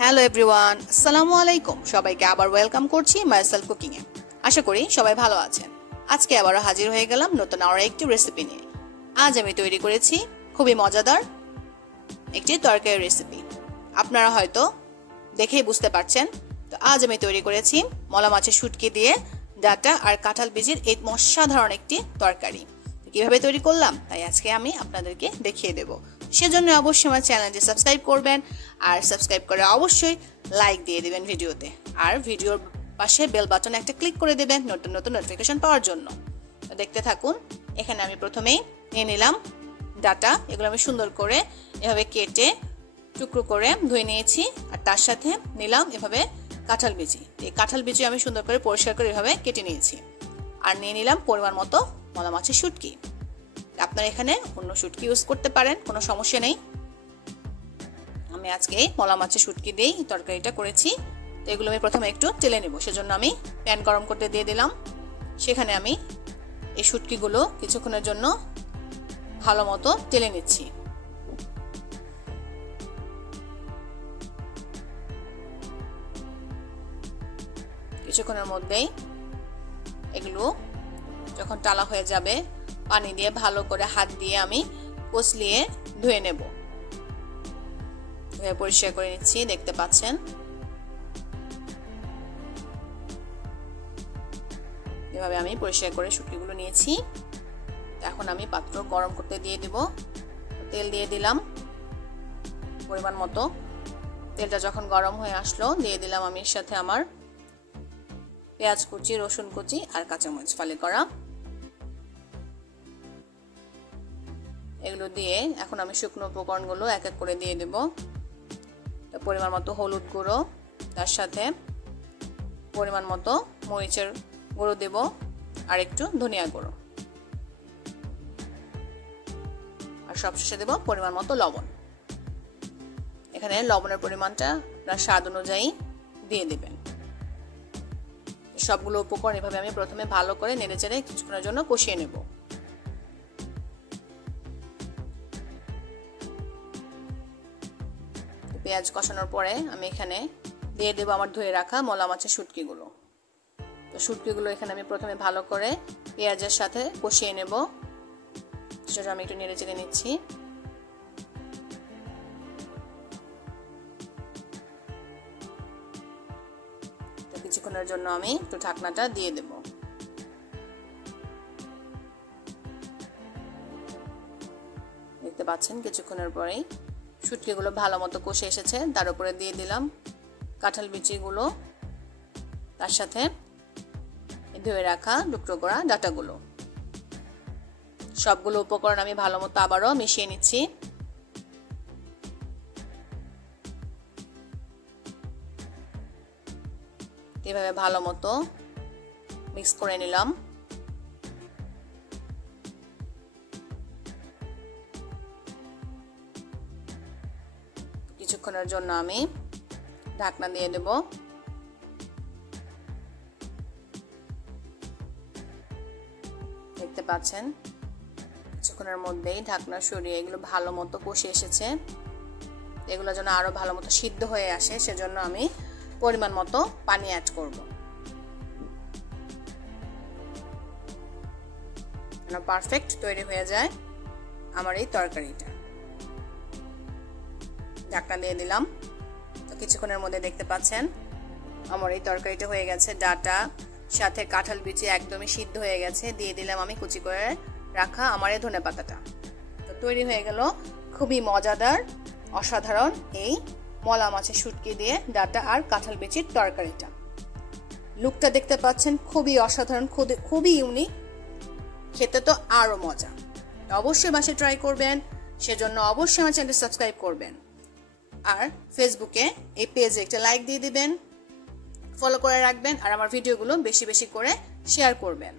Hello everyone, আসসালামু আলাইকুম। সবাইকে আবার ওয়েলকাম করছি মাইসেলফ কুকিং এ। আশা করি সবাই ভালো আছেন। আজকে আবারও হাজির হয়ে গেলাম নতুন আরো একটি রেসিপি নিয়ে। আজ আমি তৈরি করেছি খুবই মজাদার একটি তরকারি রেসিপি। আপনারা হয়তো দেখেই বুঝতে পারছেন। তো আজ আমি তৈরি করেছি মলা মাছের শুটকি দিয়ে ডাঁটা আর কাঁঠাল বীজের এই অসাধারণ একটি তরকারি। কিভাবে তৈরি করলাম তাই আজকে আমি আপনাদেরকে দেখিয়ে দেব। সেজন্য অবশ্যই আমার চ্যানেলটি সাবস্ক্রাইব করবেন, আর সাবস্ক্রাইব করে অবশ্যই লাইক দিয়ে দেবেন ভিডিওতে, আর ভিডিওর পাশে বেল বাটনে একটা ক্লিক করে দেবেন নতুন নতুন নোটিফিকেশন পাওয়ার জন্য। তো দেখতে থাকুন। এখানে আমি প্রথমেই নিয়ে নিলাম ডাঁটা। এগুলো আমি সুন্দর করে এভাবে কেটে টুকরো করে ধুয়ে নিয়েছি, আর তার সাথে নিলাম এভাবে কাঁঠাল বিচি। এই কাঁঠাল বিচি আমি সুন্দর করে পরিষ্কার করে এভাবে কেটে নিয়েছি। আর নিয়ে নিলাম পরিমাণ মতো মলা মাছের শুটকি। আপনারা এখানে অন্য শুটকি ইউজ করতে পারেন, কোনো সমস্যা নেই। আমি আজকে মলা মাছের শুটকি দিয়েই তরকারিটা করেছি। তো এগুলো আমি প্রথমে একটু তেলে নেব, সেজন্য আমি প্যান গরম করতে দিয়ে দিলাম। সেখানে আমি এই শুটকিগুলো কিছুক্ষণের জন্য ভালো মতো তেলে নিচ্ছি। কিছুক্ষণের মধ্যেই এগুলো যখন টালা হয়ে যাবে, পানি দিয়ে ভালো করে হাত দিয়ে আমি কচলিয়ে ধুয়ে নেব। ধুয়ে পরিষ্কার করে নিচ্ছি, দেখতে পাচ্ছেন। এভাবে আমি পরিষ্কার করে শুটকিগুলো নিয়েছি। এখন আমি পাত্র গরম করতে দিয়ে দিব। তেল দিয়ে দিলাম পরিমাণ মতো। তেলটা যখন গরম হয়ে আসলো, দিয়ে দিলাম আমি এর সাথে আমার পেঁয়াজ কুচি, রসুন কুচি আর কাঁচামরিচ ফালি করা। এগুলো দিয়ে এখন আমি শুকনো উপকরণগুলো এক এক করে দিয়ে দেব। পরিমাণ মতো হলুদ গুঁড়ো, তার সাথে পরিমাণ মতো মরিচের গুঁড়ো দেব, আর একটু ধনিয়া গুঁড়ো, আর সবশেষে দেব পরিমাণ মতো লবণ। এখানে লবণের পরিমাণটা আপনার স্বাদ অনুযায়ী দিয়ে দেবেন। সবগুলো উপকরণ এভাবে আমি প্রথমে ভালো করে নেড়েচেড়ে কিছুক্ষণের জন্য কষিয়ে নেব। পেঁয়াজ কষানোর পরে আমি এখানে দিয়ে দেবো আমার ধুয়ে রাখা মলা মাছের শুটকিগুলো। তো শুটকিগুলো এখানে আমি প্রথমে ভালো করে পেঁয়াজের সাথে কষিয়ে নেব, সেটা আমি একটু নেড়ে চেড়ে নিচ্ছি। তো কিছুক্ষণের জন্য আমি একটু ঢাকনাটা দিয়ে দেব। দেখতে পাচ্ছেন কিছুক্ষণের পরেই শুটকিগুলো ভালো মতো কষে এসেছে। তার উপরে দিয়ে দিলাম কাঁঠাল বিচিগুলো, তার সাথে ধুয়ে রাখা টুকরো করা ডাঁটাগুলো। সবগুলো উপকরণ আমি ভালো মতো আবারও মিশিয়ে নিচ্ছি। এভাবে ভালো মতো মিক্স করে নিলাম। কিছুক্ষণের জন্য আমি ঢাকনা দিয়ে দেব। দেখতে পাচ্ছেন কিছুক্ষণের মধ্যেই ঢাকনা সরিয়ে এগুলো ভালো মতো কষে এসেছে। এগুলো যেন আরো ভালো মতো সিদ্ধ হয়ে আসে, সেজন্য আমি পরিমাণ মতো পানি অ্যাড করব। পারফেক্ট তৈরি হয়ে যায় আমার এই তরকারিটা। ঢাকনা দিয়ে দিলাম। তো কিছুক্ষণের মধ্যে দেখতে পাচ্ছেন আমার এই তরকারিটা হয়ে গেছে। ডাঁটা সাথে কাঁঠাল বিচি একদমই সিদ্ধ হয়ে গেছে। দিয়ে দিলাম আমি কুচি করে রাখা আমার এই ধনেপাতাটা। তো তৈরি হয়ে গেল খুবই মজাদার অসাধারণ এই মলা মাছের শুটকি দিয়ে ডাঁটা আর কাঁঠাল বিচির তরকারিটা। লুকটা দেখতে পাচ্ছেন খুবই অসাধারণ, খুবই ইউনিক, খেতে তো আরো মজা। অবশ্যই বাসায় ট্রাই করবেন, সেজন্য অবশ্যই আমার চ্যানেলটি সাবস্ক্রাইব করবেন, আর ফেসবুকে এই পেজে একটা লাইক দিয়ে দিবেন, ফলো করে রাখবেন, আর আমার ভিডিওগুলো বেশি বেশি করে শেয়ার করবেন।